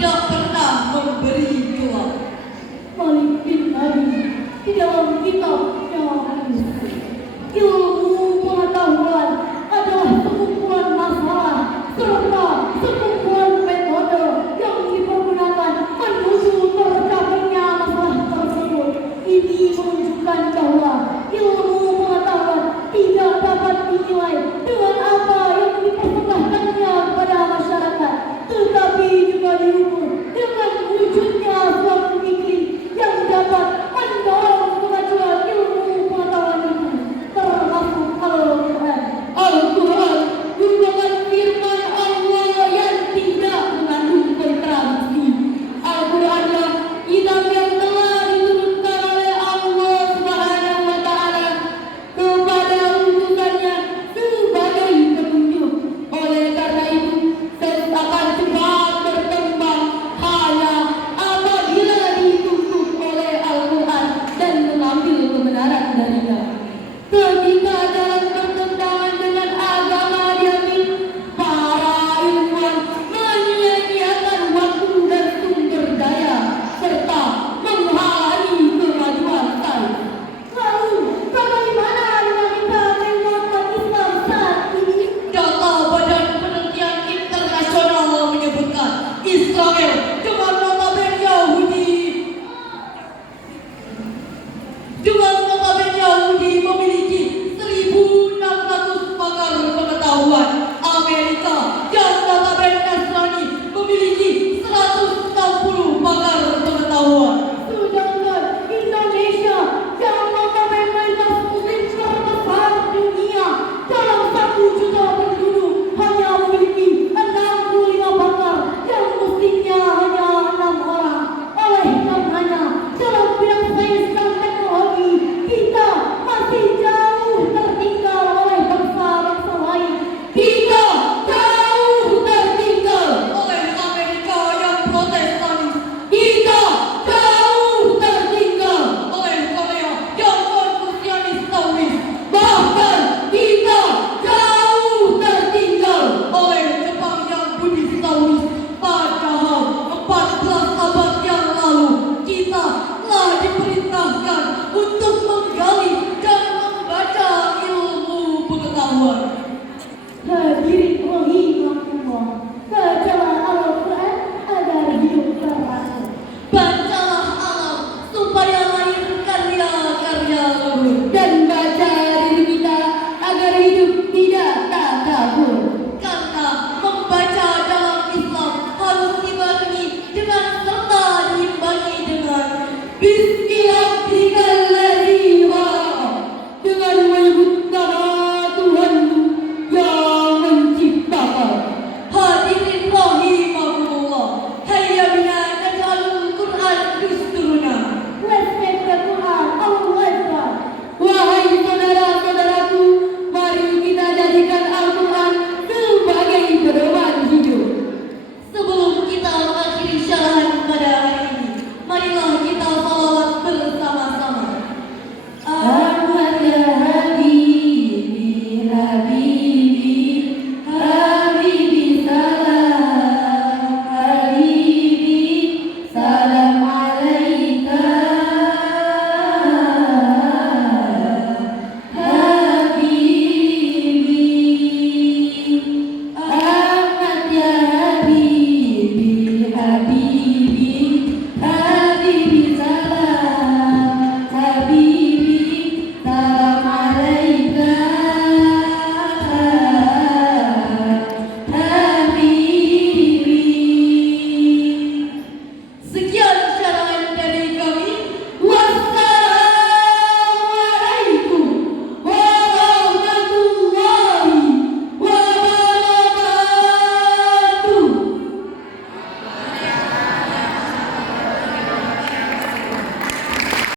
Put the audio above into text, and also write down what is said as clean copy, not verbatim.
tidak pernah memberi gelar. Malik bin Abi di dalam kitabnya ilmu pengetahuan adalah sekumpulan masalah serta sekumpulan metode yang dipergunakan menuju tercapainya masalah tersebut. Ini menunjukkan bahwa ilmu pengetahuan tidak dapat dinilai dengan apa yang dipersembahkannya kepada masyarakat, tetapi juga diukur dengan wujudnya suatu iklim yang dapat mendorong kemajuan ilmu pengetahuan itu, termasuk Al-Quran. Al-Quran merupakan firman Allah yang tidak mengandung kontradiksi. Al-Quranlah kitab yang telah diturunkan oleh Allah Subhanahu wa Ta'ala kepada utusannya sebagai petunjuk. Oleh karena itu, akan cepat berkembang hanya apabila dituntut oleh Al-Quran dan mengambil kebenaran darinya. Ketika dalam bertentangan dengan agama diambil, para ilmuwan menyia-nyiakan waktu dan sumber daya serta menghalangi kemajuan sains. Lalu, bagaimana dengan kita menguatkan Islam saat ini? Data Badan Penelitian Internasional menyebutkan Israel dengan notabene Yahudi memiliki 1.600 pakar pengetahuan. Amerika yang notabene Nasrani memiliki 160 pakar pengetahuan. Sedangkan Indonesia yang notabene mayoritas muslim terbesar dunia dalam 1 juta penduduk hanya memiliki 65 pakar yang mestinya hanya 6 orang. Oleh karenanya, dalam bidang sains dan teknologi kita masih jauh tertinggal oleh bangsa-bangsa lain. Kita jauh tertinggal oleh Amerika yang protes